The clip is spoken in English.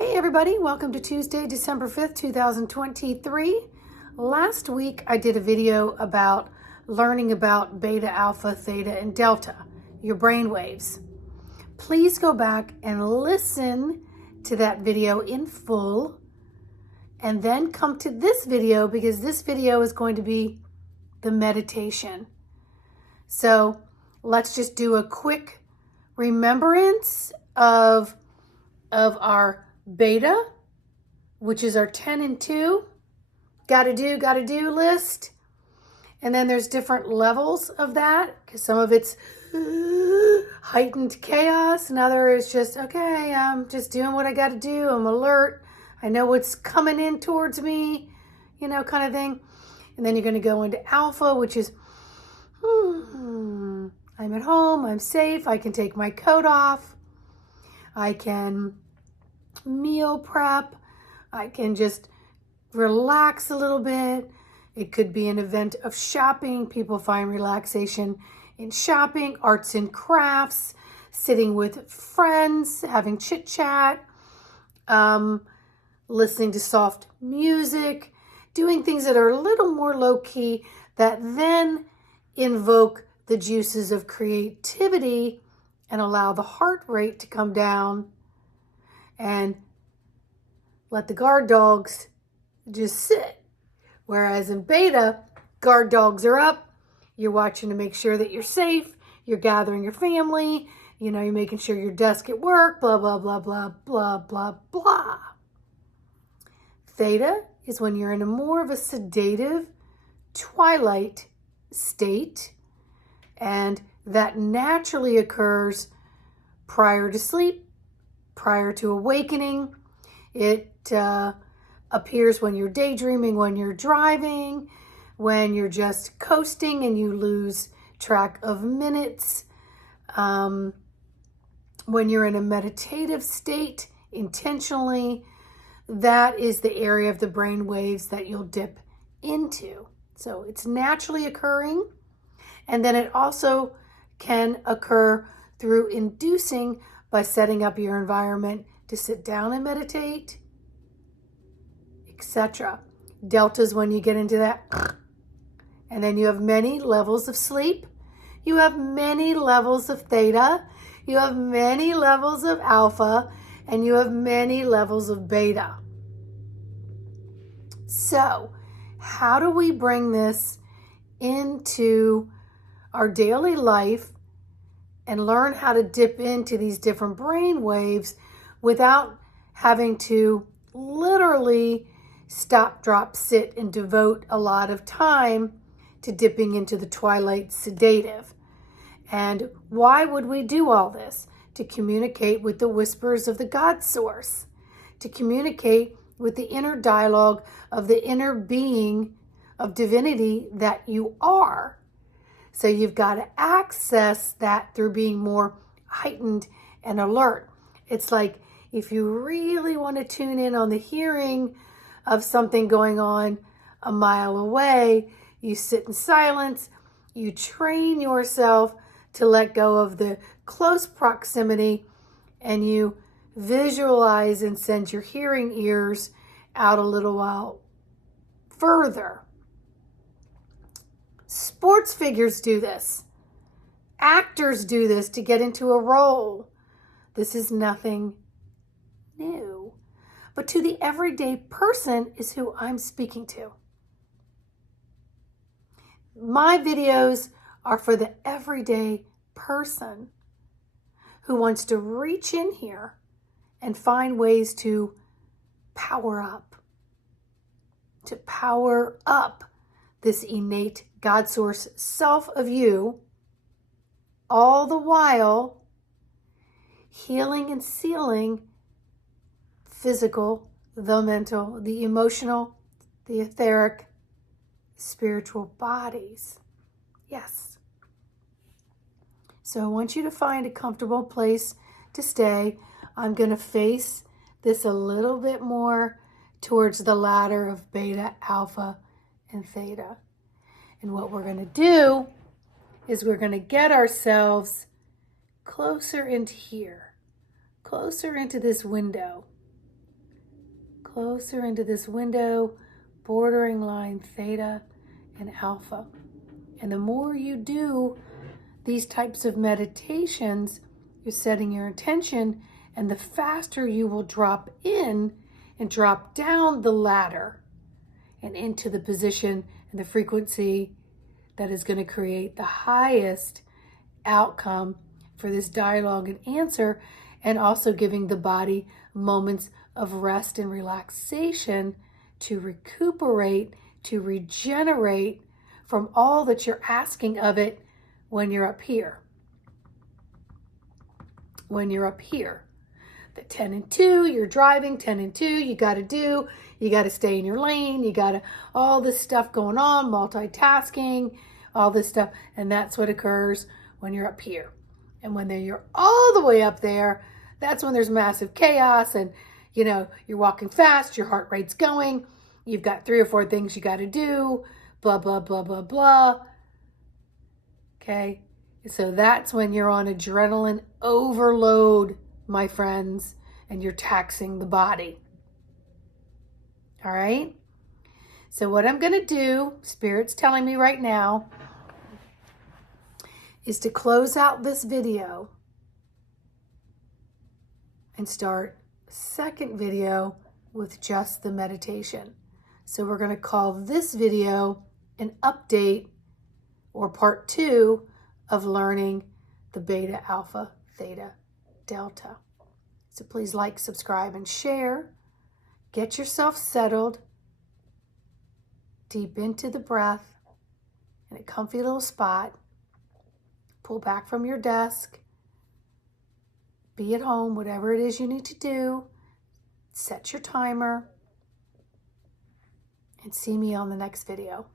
Hey everybody, welcome to Tuesday, December 5th, 2023. Last week I did a video about learning about beta, alpha, theta, and delta, your brain waves. Please go back and listen to that video in full and then come to this video because this video is going to be the meditation. So let's just do a quick remembrance of our beta, which is our 10 and 2, gotta do list. And then there's different levels of that because some of it's heightened chaos and other is just, okay, I'm just doing what I gotta do. I'm alert. I know what's coming in towards me, kind of thing. And then you're going to go into alpha, which is, I'm at home, I'm safe, I can take my coat off, I can meal prep, I can just relax a little bit. It could be an event of shopping. People find relaxation in shopping, arts and crafts, sitting with friends, having chit chat, listening to soft music, doing things that are a little more low key that then invoke the juices of creativity and allow the heart rate to come down and let the guard dogs just sit. Whereas in beta, guard dogs are up. You're watching to make sure that you're safe. You're gathering your family. You're making sure your desk at work, blah, blah, blah, blah, blah, blah, blah. Theta is when you're in a more of a sedative twilight state, and that naturally occurs prior to sleep, prior to awakening. It appears when you're daydreaming, when you're driving, when you're just coasting and you lose track of minutes, when you're in a meditative state intentionally. That is the area of the brain waves that you'll dip into. So it's naturally occurring. And then it also can occur through inducing by setting up your environment to sit down and meditate, etc. Delta is when you get into that. And then you have many levels of sleep. You have many levels of theta. You have many levels of alpha. And you have many levels of beta. So, how do we bring this into our daily life and learn how to dip into these different brain waves without having to literally stop, drop, sit, and devote a lot of time to dipping into the twilight sedative? And why would we do all this? To communicate with the whispers of the God source, to communicate with the inner dialogue of the inner being of divinity that you are. So you've got to access that through being more heightened and alert. It's like if you really want to tune in on the hearing of something going on a mile away, you sit in silence, you train yourself to let go of the close proximity, and you visualize and send your hearing ears out a little while further. Sports figures do this. Actors do this to get into a role. This is nothing new. But to the everyday person is who I'm speaking to. My videos are for the everyday person who wants to reach in here and find ways to power up this innate God source self of you, all the while healing and sealing physical, the mental, the emotional, the etheric, spiritual bodies. Yes. So I want you to find a comfortable place to stay. I'm going to face this a little bit more towards the ladder of beta, alpha, and theta. And what we're going to do is we're going to get ourselves closer into here, closer into this window. closer into this window, bordering line theta and alpha. And the more you do these types of meditations, you're setting your intention, and the faster you will drop in and drop down the ladder and into the position and the frequency that is going to create the highest outcome for this dialogue and answer, and also giving the body moments of rest and relaxation to recuperate, to regenerate from all that you're asking of it when you're up here. When you're up here. The 10 and 2, you're driving, 10 and 2, you got to stay in your lane, you got to, all this stuff going on, multitasking, all this stuff, and that's what occurs when you're up here. And when you're all the way up there, that's when there's massive chaos, and you're walking fast, your heart rate's going, you've got 3 or 4 things you got to do, blah, blah, blah, blah, blah. Okay, so that's when you're on adrenaline overload, my friends, and you're taxing the body. All right, so what I'm going to do, Spirit's telling me right now, is to close out this video and start a second video with just the meditation. So we're going to call this video an update, or part 2 of learning the beta, alpha, theta, delta. So please like, subscribe, and share. Get yourself settled deep into the breath in a comfy little spot. Pull back from your desk. Be at home, whatever it is you need to do. Set your timer. And see me on the next video.